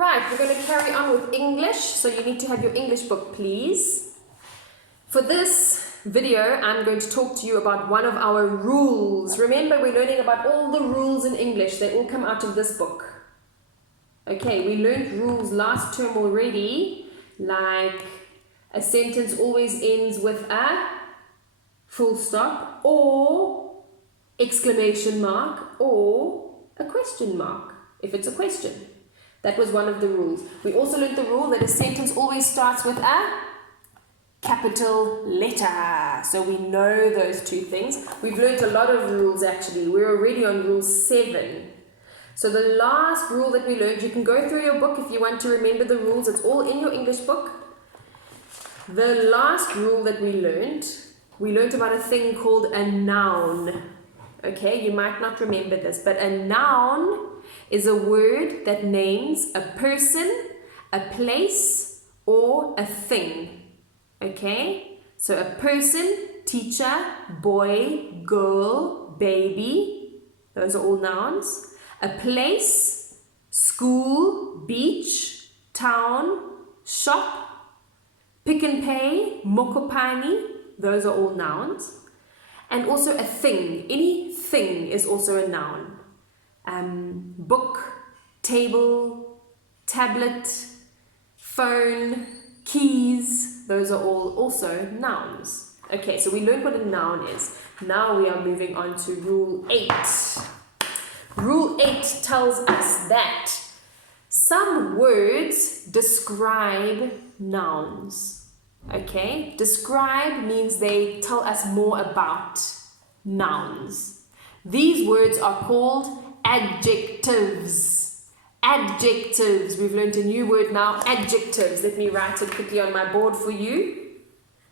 Right, we're going to carry on with English, so you need to have your English book, please. For this video, I'm going to talk to you about one of our rules. Remember, we're learning about all the rules in English. They all come out of this book. Okay, we learned rules last term already, like a sentence always ends with a full stop or exclamation mark or a question mark if it's a question. That was one of the rules. We also learned the rule that a sentence always starts with a capital letter. So we know those two things. We've learned a lot of rules actually. We're already on rule 7. So the last rule that we learned, you can go through your book if you want to remember the rules. It's all in your English book. The last rule that we learned about a thing called a noun. Okay, you might not remember this, but a noun is a word that names a person, a place, or a thing. Okay? So a person, teacher, boy, girl, baby. Those are all nouns. A place, school, beach, town, shop, Pick n Pay, Mokopane. Those are all nouns. And also a thing. Any thing is also a noun. Book, table, tablet, phone, keys, those are all also nouns. Okay, so we learned what a noun is. Now we are moving on to rule 8. Rule 8 tells us that some words describe nouns. Okay, describe means they tell us more about nouns. These words are called adjectives. Adjectives. We've learned a new word now, adjectives. Let me write it quickly on my board for you.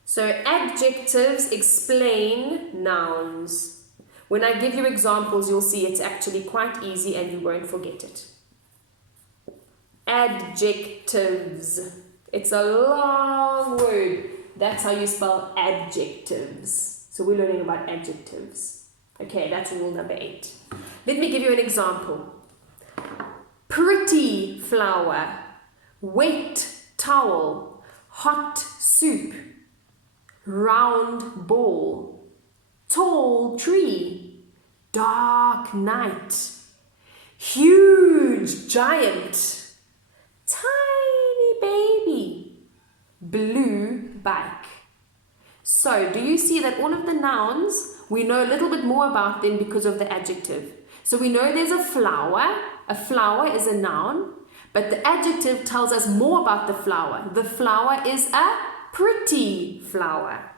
So adjectives explain nouns. When I give you examples, you'll see it's actually quite easy and you won't forget it. Adjectives. It's a long word. That's how you spell adjectives. So we're learning about adjectives. Okay, that's rule number 8. Let me give you an example. Pretty flower, wet towel, hot soup, round ball, tall tree, dark night, huge giant, tiny baby, blue bike. So, do you see that all of the nouns, we know a little bit more about them because of the adjective. So we know there's a flower. A flower is a noun, but the adjective tells us more about the flower. The flower is a pretty flower.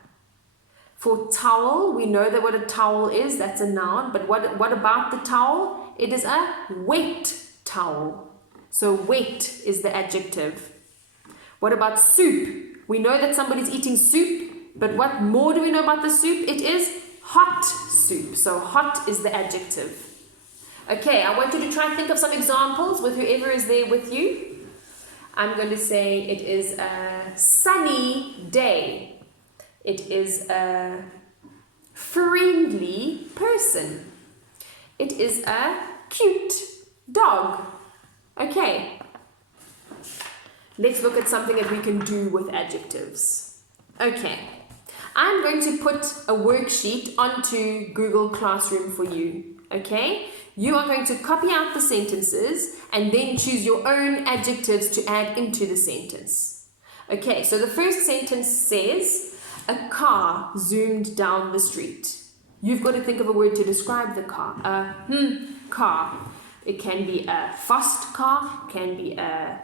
For towel, we know that what a towel is, that's a noun, but what about the towel? It is a wet towel. So wet is the adjective. What about soup? We know that somebody's eating soup, but what more do we know about the soup? It is hot soup. So hot is the adjective. Okay, I want you to try and think of some examples with whoever is there with you. I'm going to say it is a sunny day. It is a friendly person. It is a cute dog. Okay, let's look at something that we can do with adjectives. Okay, I'm going to put a worksheet onto Google Classroom for you. Okay, you are going to copy out the sentences and then choose your own adjectives to add into the sentence. Okay, so the first sentence says, a car zoomed down the street. You've got to think of a word to describe the car. Car. It can be a fast car, it can be a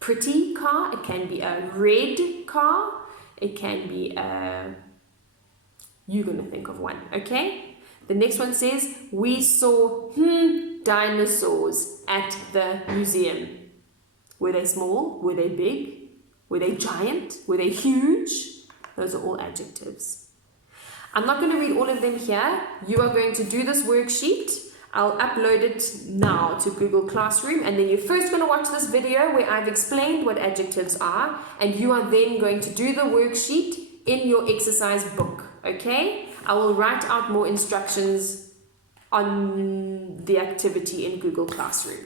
pretty car, it can be a red car, it can be a... You're going to think of one, okay? The next one says, we saw dinosaurs at the museum. Were they small? Were they big? Were they giant? Were they huge? Those are all adjectives. I'm not going to read all of them here. You are going to do this worksheet. I'll upload it now to Google Classroom, and then you're first going to watch this video where I've explained what adjectives are, and you are then going to do the worksheet in your exercise book. Okay, I will write out more instructions on the activity in Google Classroom.